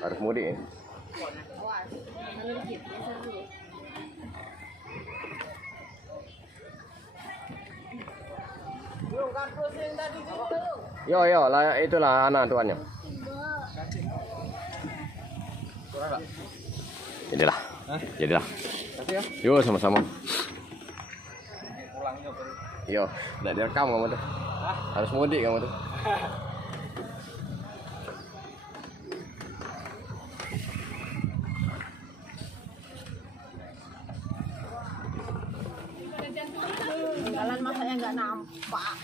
Harus mudik ya. Yo lah itulah anak tuannya. Jadilah. Jadilah. Yo sama-sama. Yo, udah direkam kamu tuh. Harus mudik kamu tuh. Jalan masanya nggak nampak.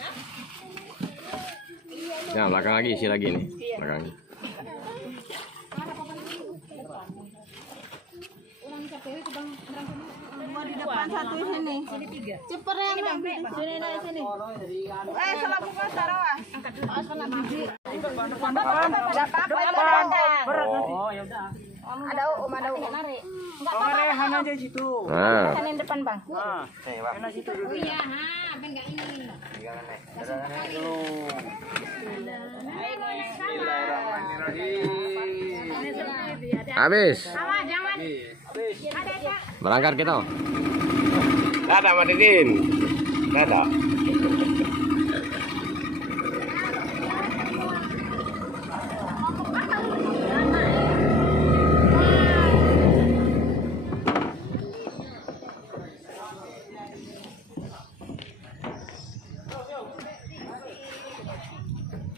Nah, belakang lagi isi lagi nih. Belakang. Di depan satu sini. Ceper yang sini. Salah buka taruh. Kena biji. Oh, ya udah. Ada narik. Enggak apa-apa. Aja situ. Nah. Sana yang depan, Bang. Kena situ dulu. Oh iya, ben enggak ini. Habis. Awas, jangan. Berangkat kita. Dadah, Madidin. Dadah.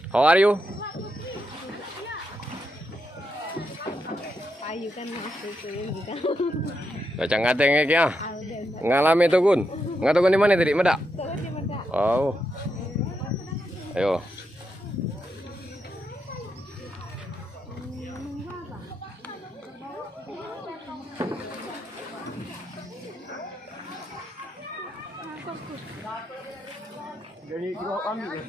How are you? Ayu kan masuk kan. Cacang kateng ya. Ngalami tuh Gun. Nggak tahu di mana tadi, Medak. Oh. Ayo. Jadi kita ambil.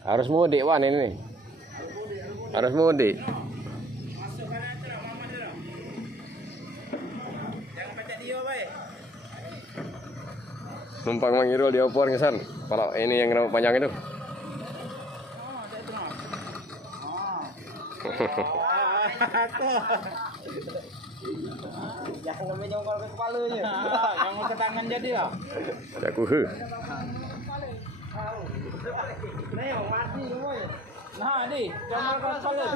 Harus mudik Wan ini. Harus mudik. Numpang mengirul di opor ngesan. Kalau ini yang rambut panjang itu. Jangan menyongkol ke kepalanya. Yang ke tangan jadi ya. Aku he. Nah, di, jangan ke kepala.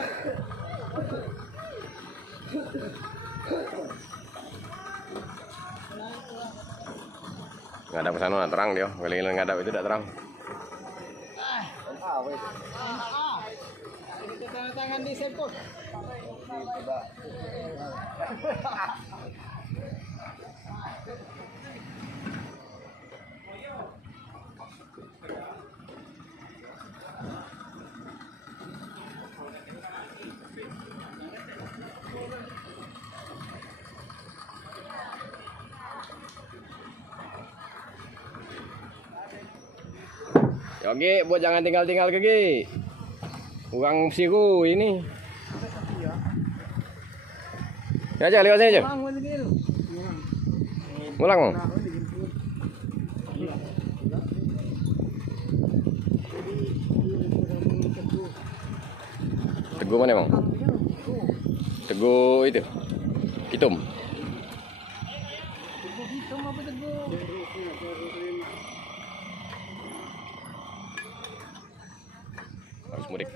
Nggak ada pesanan terang dia. Keliling ngadap itu tidak terang. Ini tangan di semput. Yogi, buat jangan tinggal-tinggal Gigi. Uang siku ini. Ya aja lewat sini aja. Ngulang mau. Teguh mana bang? Teguh itu. Hitum. Harus mudik.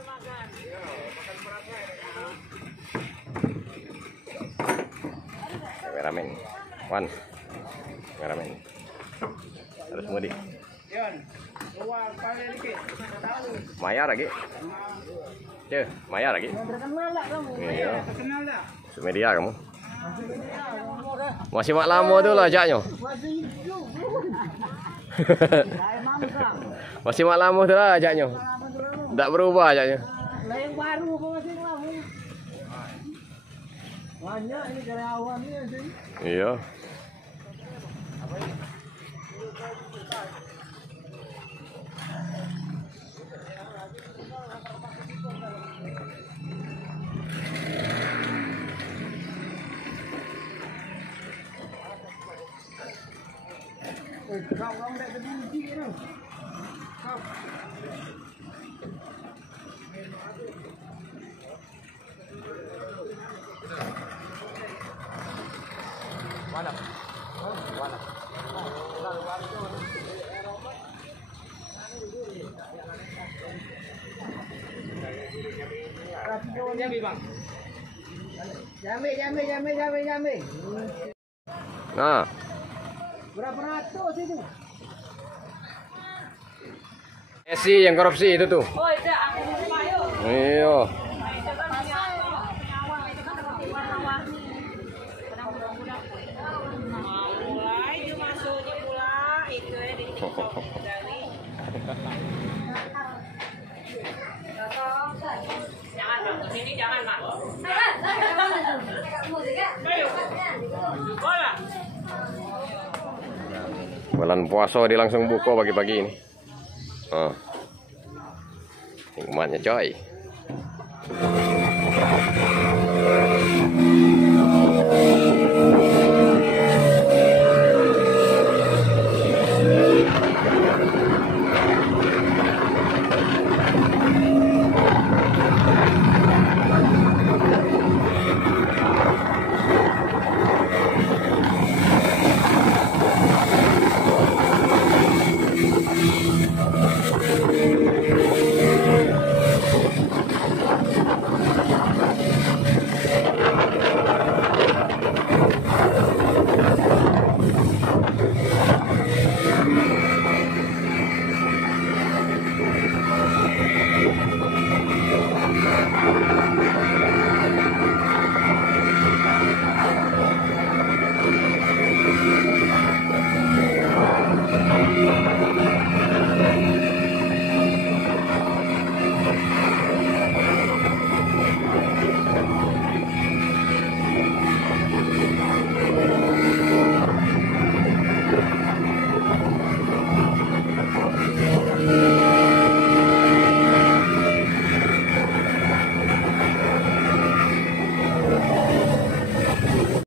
Ngaramen. Wan. Ngaramen. Terus mudik. Yon. Luar kali dikit. Tahu. Maya lagi. Ceh, Maya lagi. Terkenal lah kamu. Iya. Terkenal dah. Media kamu. Masih mak lama tu lah ajaknya. Masih mak lama tu lah ajaknya. Tak berubah ajaknya. Yang baru apa masih lama? Banyak ini karyawan ni sih. Iya. Kau dah berdiri tu. Jambi bang. Jambi. Nah, Berapa ratus itu? Esi yang korupsi itu tuh. Oh, itu aku lupa yuk. Iya. Mulai dia masuknya pula itu ya di jangan dong, sini jangan mak. Bola. Bulan puasa dia langsung buka pagi-pagi ini. Oh. Nikmatnya coy.